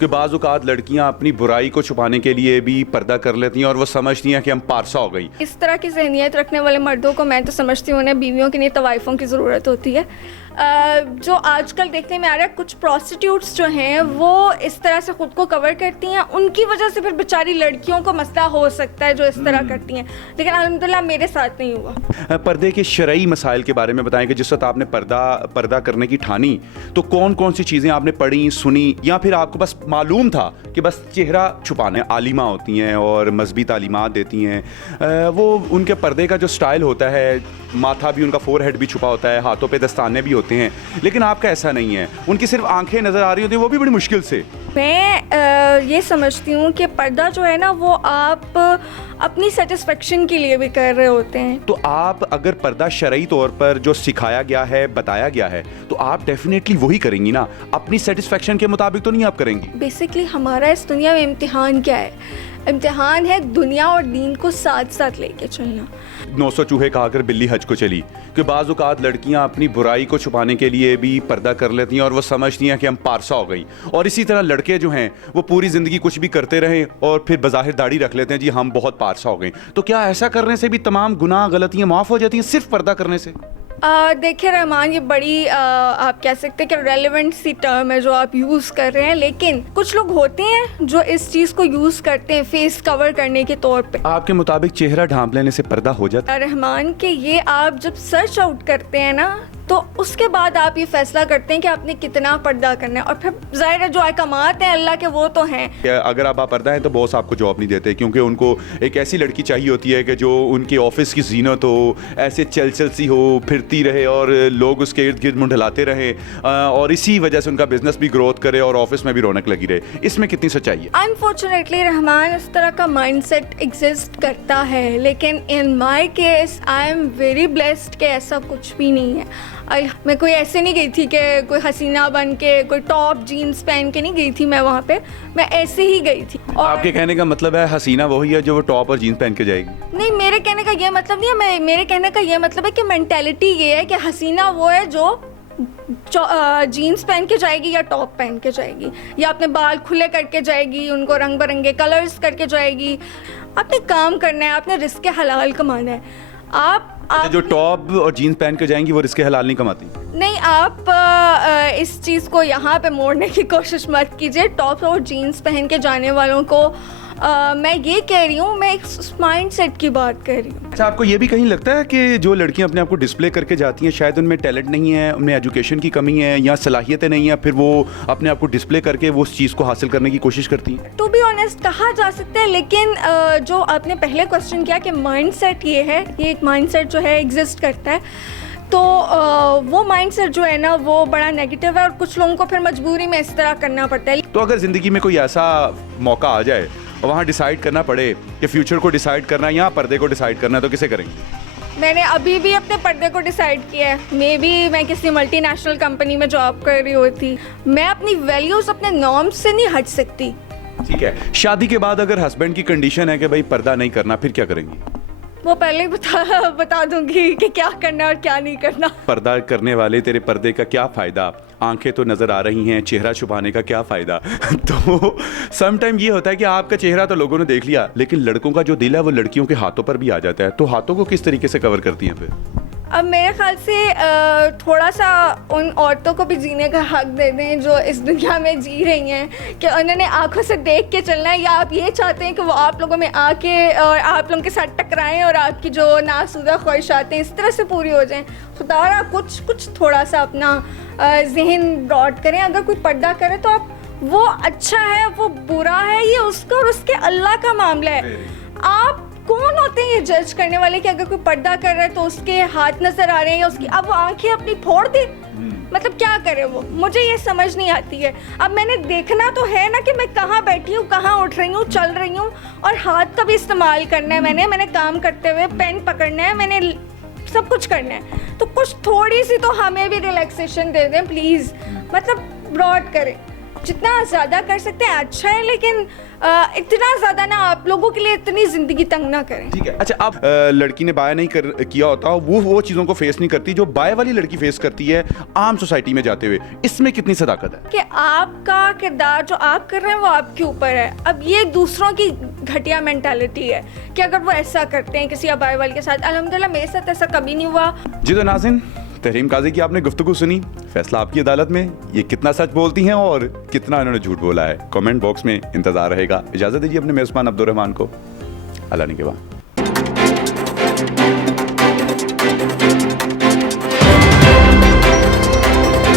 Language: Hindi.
कि बाज़ औक़ात लड़कियां अपनी बुराई को छुपाने के लिए भी पर्दा कर लेती हैं और वो समझती हैं कि हम पारसा हो गई। इस तरह की ज़हनियत रखने वाले मर्दों को मैं तो समझती हूँ उन्हें बीवियों की नहीं तवाइफ़ों की ज़रूरत होती है। जो आजकल देखने में आ रहा है, कुछ प्रॉस्टिट्यूट्स जो हैं वो इस तरह से ख़ुद को कवर करती हैं, उनकी वजह से फिर बेचारी लड़कियों को मसला हो सकता है जो इस तरह करती हैं, लेकिन अल्हम्दुलिल्लाह मेरे साथ नहीं हुआ। पर्दे के शरई मसाइल के बारे में बताएं कि जिस वक्त आपने पर्दा करने की ठानी तो कौन कौन सी चीज़ें आपने पढ़ी, सुनी, या फिर आपको बस मालूम था कि बस चेहरा छुपाना है? आलिमा होती हैं और मजहबी तालीमात देती हैं, वो उनके पर्दे का जो स्टाइल होता है, माथा भी उनका फोरहेड भी छुपा होता है, हाथों पे दस्ताने भी होते हैं, लेकिन आपका ऐसा नहीं है, उनकी सिर्फ आंखें नज़र आ रही होती हैं, वो भी बड़ी मुश्किल से। मैं ये समझती हूँ कि पर्दा जो है ना वो आप अपनी सेटिस्फेक्शन के लिए भी कर रहे होते हैं। तो आप अगर पर्दा शरई तौर पर जो सिखाया गया है, बताया गया है, तो आप डेफिनेटली वही करेंगी ना, अपनी सेटिस्फेक्शन के मुताबिक तो नहीं आप करेंगी। बेसिकली हमारा इस दुनिया में इम्तिहान क्या है? इम्तिहान है दुनिया और दीन को साथ साथ लेके चलना। 900 चूहे खाकर बिल्ली हज को चली, कि बाज़ औक़ात लड़कियां अपनी बुराई को छुपाने के लिए भी पर्दा कर लेती हैं और वो समझती हैं कि हम पारसा हो गई। और इसी तरह लड़के जो हैं वो पूरी ज़िंदगी कुछ भी करते रहें और फिर बज़ाहिर दाढ़ी रख लेते हैं, जी हम बहुत पारसा हो गए। तो क्या ऐसा करने से भी तमाम गुनाह गलतियाँ माफ़ हो जाती हैं सिर्फ पर्दा करने से? देखिए रहमान, ये बड़ी आप कह सकते हैं कि रेलेवेंट सी टर्म है जो आप यूज़ कर रहे हैं, लेकिन कुछ लोग होते हैं जो इस चीज़ को यूज़ करते हैं फेस कवर करने के तौर पे। आपके मुताबिक चेहरा ढांप लेने से पर्दा हो जाता है? रहमान के ये आप जब सर्च आउट करते हैं ना तो उसके बाद आप ये फैसला करते हैं कि आपने कितना पर्दा करना है, और फिर ज़ाहिर है जो कमाते हैं अल्लाह के वो तो हैं। अगर आप पर्दा हैं तो बॉस आपको जॉब नहीं देते, क्योंकि उनको एक ऐसी लड़की चाहिए होती है कि जो उनके ऑफिस की जीनत हो, ऐसे चल सी हो, फिरती रहे और लोग उसके इर्द गिर्द मुंडलाते रहे, और इसी वजह से उनका बिजनेस भी ग्रोथ करे और ऑफिस में भी रौनक लगी रहे। इसमें कितनी सच्चाई है? अनफॉर्चुनेटली रहमान, इस तरह का माइंडसेट एग्जिस्ट करता है, लेकिन in my case I am very blessed कि ऐसा कुछ भी नहीं है। मैं कोई ऐसे नहीं गई थी कि कोई हसीना बन के, कोई टॉप जीन्स पहन के नहीं गई थी मैं वहाँ पे, मैं ऐसे ही गई थी। और आपके कहने का मतलब है हसीना वही है जो वो टॉप और जीन्स पहन के जाएगी? नहीं, मेरे कहने का ये मतलब नहीं है। मेरे कहने का ये मतलब है कि मेंटालिटी ये है कि हसीना वो है जो जीन्स पहन के जाएगी या टॉप पहन के जाएगी, या अपने बाल खुले करके जाएगी, उनको रंग बिरंगे कलर्स करके जाएगी। आपने काम करना है, आपने रिस्क हलाल कमाना है। आप जो टॉप और जीन्स पहन के जाएंगी वो रिस्क हलाल नहीं कमाती? नहीं, आप इस चीज़ को यहाँ पे मोड़ने की कोशिश मत कीजिए। टॉप और जीन्स पहन के जाने वालों को मैं ये कह रही हूँ, मैं एक माइंड सेट की बात कर रही हूँ। अच्छा, आपको ये भी कहीं लगता है कि जो लड़कियां अपने आप को डिस्प्ले करके जाती हैं शायद उनमें टैलेंट नहीं है, उनमें एजुकेशन की कमी है या सलाहियतें नहीं है, फिर वो अपने आप को डिस्प्ले करके वो उस चीज़ को हासिल करने की कोशिश करती हैं? टू बी ऑनेस्ट कहा जा सकता है, लेकिन जो आपने पहले क्वेश्चन किया कि माइंड सेट ये है, ये एक माइंड सेट जो है एग्जिस्ट करता है, तो वो माइंडसेट जो है ना वो बड़ा नेगेटिव है और कुछ लोगों को फिर मजबूरी में इस तरह करना पड़ता है। तो अगर ज़िंदगी में कोई ऐसा मौका आ जाए और वहाँ डिसाइड करना पड़े कि फ्यूचर को डिसाइड करना है या पर्दे को डिसाइड करना है, तो किसे करेंगे? मैंने अभी भी अपने पर्दे को डिसाइड किया है। मे बी मैं किसी मल्टीनेशनल कंपनी में जॉब कर रही होती, मैं अपनी वैल्यूज़ अपने नॉर्म्स से नहीं हट सकती। ठीक है, शादी के बाद अगर हस्बैंड की कंडीशन है कि भाई पर्दा नहीं करना, फिर क्या करेंगी? वो पहले ही बता दूंगी कि क्या करना और क्या नहीं करना। पर्दा करने वाले तेरे पर्दे का क्या फ़ायदा? आंखें तो नज़र आ रही हैं, चेहरा छुपाने का क्या फ़ायदा? तो सम टाइम ये होता है कि आपका चेहरा तो लोगों ने देख लिया, लेकिन लड़कों का जो दिल है वो लड़कियों के हाथों पर भी आ जाता है। तो हाथों को किस तरीके से कवर करती हैं फिर? अब मेरे ख्याल से थोड़ा सा उन औरतों को भी जीने का हक दे दें जो इस दुनिया में जी रही हैं, कि उन्होंने आंखों से देख के चलना है, या आप ये चाहते हैं कि वो आप लोगों में आके और आप लोगों के साथ टकराएं और आपकी जो नासूदा ख्वाहिशातें इस तरह से पूरी हो जाएं। खुदारा कुछ थोड़ा सा अपना जहन ब्रॉड करें। अगर कोई पर्दा करे तो आप वो अच्छा है वो बुरा है, ये उसका और उसके अल्लाह का मामला है। आप कौन होते हैं ये जज करने वाले कि अगर कोई पर्दा कर रहा है तो उसके हाथ नजर आ रहे हैं या उसकी अब वो आंखें अपनी फोड़ दे? मतलब क्या करे वो, मुझे ये समझ नहीं आती है। अब मैंने देखना तो है ना कि मैं कहाँ बैठी हूँ, कहाँ उठ रही हूँ, चल रही हूँ, और हाथ का भी इस्तेमाल करना है। मैंने काम करते हुए पेन पकड़ना है, मैंने सब कुछ करना है। तो कुछ थोड़ी सी तो हमें भी रिलैक्सेशन दे दें प्लीज़, मतलब ब्रॉड करें। जितना ज़्यादा कर सकते हैं अच्छा है, लेकिन इतना ज़्यादा ना आप लोगों के लिए इतनी ज़िंदगी तंग ना करें। ठीक है। अच्छा, अब लड़की ने बाय नहीं किया होता, वो चीज़ों को फेस नहीं करती जो बाय वाली लड़की फेस करती है आम सोसाइटी में जाते हुए, इसमें कितनी सदाकत है? कि आपका किरदार जो आप कर रहे हैं वो आपके ऊपर है। अब ये दूसरों की घटिया मेंटालिटी है कि अगर वो ऐसा करते हैं किसी अबाई वाले के साथ। अल्हम्दुलिल्लाह मेरे साथ ऐसा कभी नहीं हुआ। जी तो नाज़रीन, तहरीम काजी की आपने गुफ्तगू सुनी, फैसला आपकी अदालत में। ये कितना सच बोलती हैं और कितना इन्होंने झूठ बोला है, कमेंट बॉक्स में इंतजार रहेगा। इजाज़त दीजिए अपने मेज़बान अब्दुर्रहमान को। अल्लाह ने के बाद।